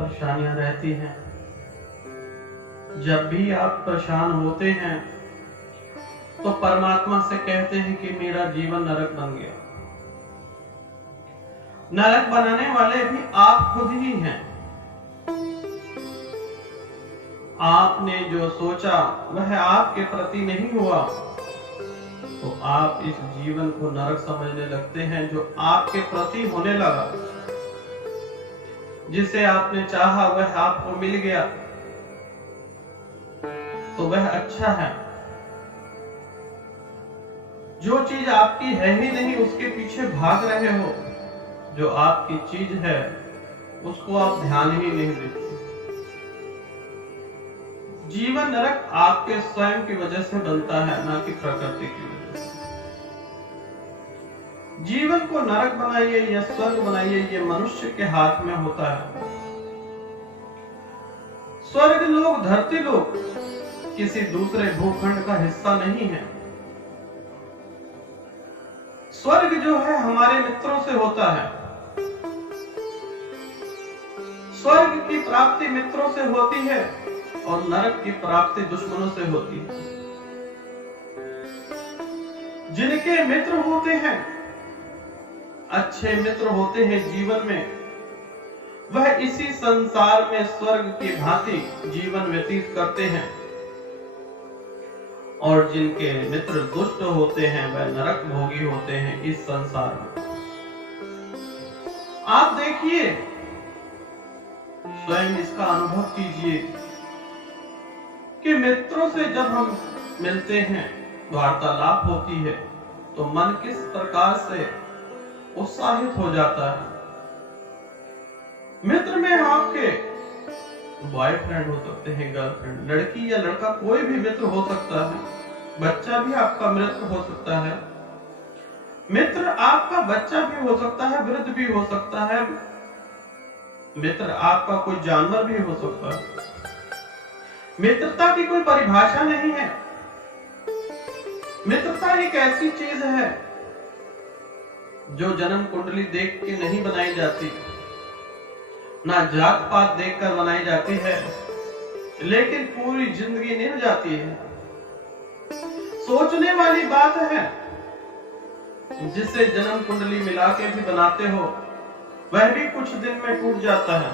परेशानियां रहती हैं। जब भी आप परेशान होते हैं तो परमात्मा से कहते हैं कि मेरा जीवन नरक बन गया। नरक बनाने वाले भी आप खुद ही हैं। आपने जो सोचा वह आपके प्रति नहीं हुआ तो आप इस जीवन को नरक समझने लगते हैं। जो आपके प्रति होने लगा, जिसे आपने चाहा वह आपको मिल गया तो वह अच्छा है। जो चीज आपकी है ही नहीं उसके पीछे भाग रहे हो, जो आपकी चीज है उसको आप ध्यान ही नहीं देते। जीवन नरक आपके स्वयं की वजह से बनता है, ना कि प्रकृति की वजह से। जीवन को नरक बनाइए या स्वर्ग बनाइए, ये मनुष्य के हाथ में होता है। स्वर्ग लोग, धरती लोग किसी दूसरे भूखंड का हिस्सा नहीं है। स्वर्ग जो है हमारे मित्रों से होता है। स्वर्ग की प्राप्ति मित्रों से होती है और नरक की प्राप्ति दुश्मनों से होती है। जिनके मित्र होते हैं, अच्छे मित्र होते हैं जीवन में, वह इसी संसार में स्वर्ग की भांति जीवन व्यतीत करते हैं। और जिनके मित्र दुष्ट होते हैं वह नरक भोगी होते हैं इस संसार में। आप देखिए, स्वयं इसका अनुभव कीजिए कि मित्रों से जब हम मिलते हैं, वार्तालाप होती है, तो मन किस प्रकार से उत्साहित हो जाता है। मित्र में आपके बॉयफ्रेंड हो सकते हैं, गर्लफ्रेंड, लड़की या लड़का, कोई भी मित्र हो सकता है। बच्चा भी आपका मित्र हो सकता है। मित्र आपका बच्चा भी हो सकता है, वृद्ध भी हो सकता है। मित्र आपका कोई जानवर भी हो सकता है। मित्रता की कोई परिभाषा नहीं है। मित्रता एक ऐसी चीज है जो जन्म कुंडली देख के नहीं बनाई जाती, ना जात पात देखकर बनाई जाती है, लेकिन पूरी जिंदगी निभ जाती है। सोचने वाली बात है। जिसे जन्म कुंडली मिला के भी बनाते हो वह भी कुछ दिन में टूट जाता है।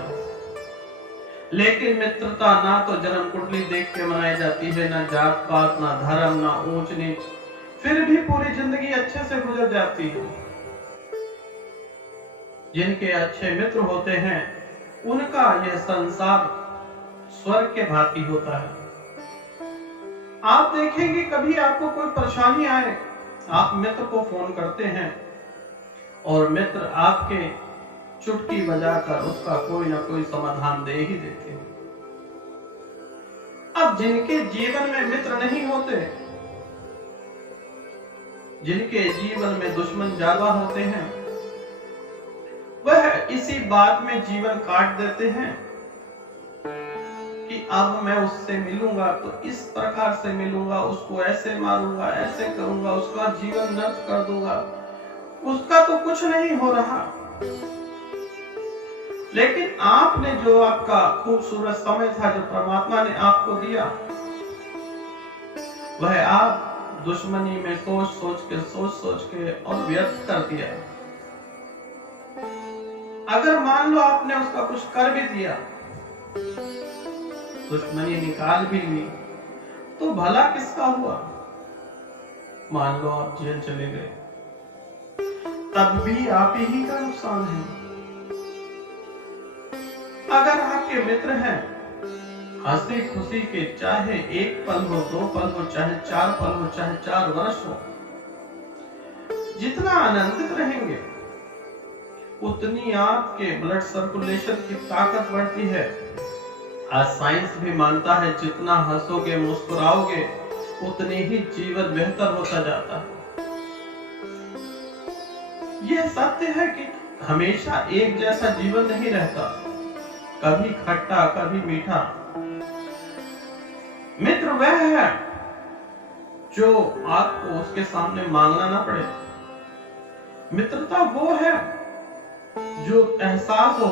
लेकिन मित्रता ना तो जन्म कुंडली देख के बनाई जाती है, ना जात पात, ना धर्म, ना ऊंच नीच, फिर भी पूरी जिंदगी अच्छे से गुजर जाती है। जिनके अच्छे मित्र होते हैं उनका यह संसार स्वर्ग के भांति होता है। आप देखेंगे कभी आपको कोई परेशानी आए, आप मित्र को फोन करते हैं और मित्र आपके चुटकी बजाकर उसका कोई ना कोई समाधान दे ही देते हैं। अब जिनके जीवन में मित्र नहीं होते, जिनके जीवन में दुश्मन ज्यादा होते हैं, वह इसी बात में जीवन काट देते हैं कि अब मैं उससे मिलूंगा तो इस प्रकार से मिलूंगा, उसको ऐसे मारूंगा, ऐसे करूंगा, उसका जीवन नष्ट कर दूंगा। उसका तो कुछ नहीं हो रहा, लेकिन आपने जो आपका खूबसूरत समय था जो परमात्मा ने आपको दिया, वह आप दुश्मनी में सोच सोच के और व्यर्थ कर दिया। अगर मान लो आपने उसका कुछ कर भी दिया, दुश्मनी निकाल भी ली, तो भला किसका हुआ? मान लो आप जेल चले गए, तब भी आप ही का नुकसान है। अगर आपके मित्र हैं, हंसी खुशी के, चाहे एक पल हो, 2 पल हो, चाहे 4 पल हो, चाहे 4 वर्ष हो, जितना आनंदित रहेंगे उतनी आपके ब्लड सर्कुलेशन की ताकत बढ़ती है। आज साइंस भी मानता है जितना हंसोगे, मुस्कुराओगे, उतनी ही जीवन बेहतर होता जाता है। यह सत्य है कि हमेशा एक जैसा जीवन नहीं रहता, कभी खट्टा, कभी मीठा। मित्र वह है जो आपको उसके सामने मांगना ना पड़े। मित्रता वो है जो एहसास हो,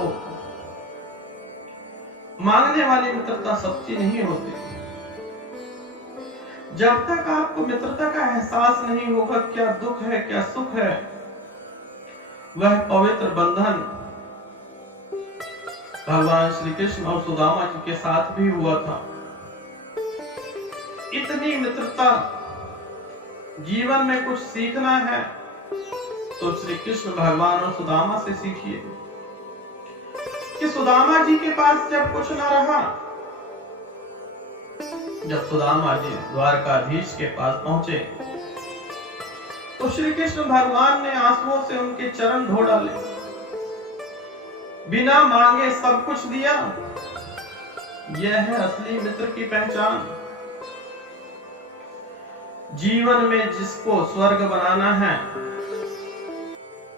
मांगने वाली मित्रता सच्ची नहीं होती। जब तक आपको मित्रता का एहसास नहीं होगा क्या दुख है क्या सुख है, वह पवित्र बंधन भगवान श्री कृष्ण और सुदामा जी के साथ भी हुआ था। इतनी मित्रता, जीवन में कुछ सीखना है तो श्री कृष्ण भगवान और सुदामा से सीखिए कि सुदामा जी के पास जब कुछ न रहा, जब सुदामा जी द्वारकाधीश के पास पहुंचे तो श्री कृष्ण भगवान ने आंसुओं से उनके चरण धो डाले, बिना मांगे सब कुछ दिया। यह है असली मित्र की पहचान। जीवन में जिसको स्वर्ग बनाना है,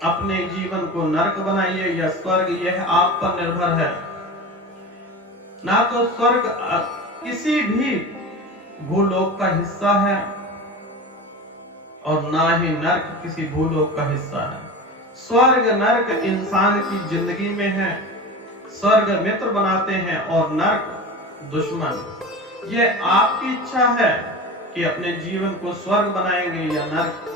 अपने जीवन को नरक बनाइए या स्वर्ग, यह आप पर निर्भर है। ना तो स्वर्ग किसी भी भूलोक का हिस्सा है और ना ही नरक किसी भूलोक का हिस्सा है। स्वर्ग नरक इंसान की जिंदगी में है। स्वर्ग मित्र बनाते हैं और नरक दुश्मन। यह आपकी इच्छा है कि अपने जीवन को स्वर्ग बनाएंगे या नरक।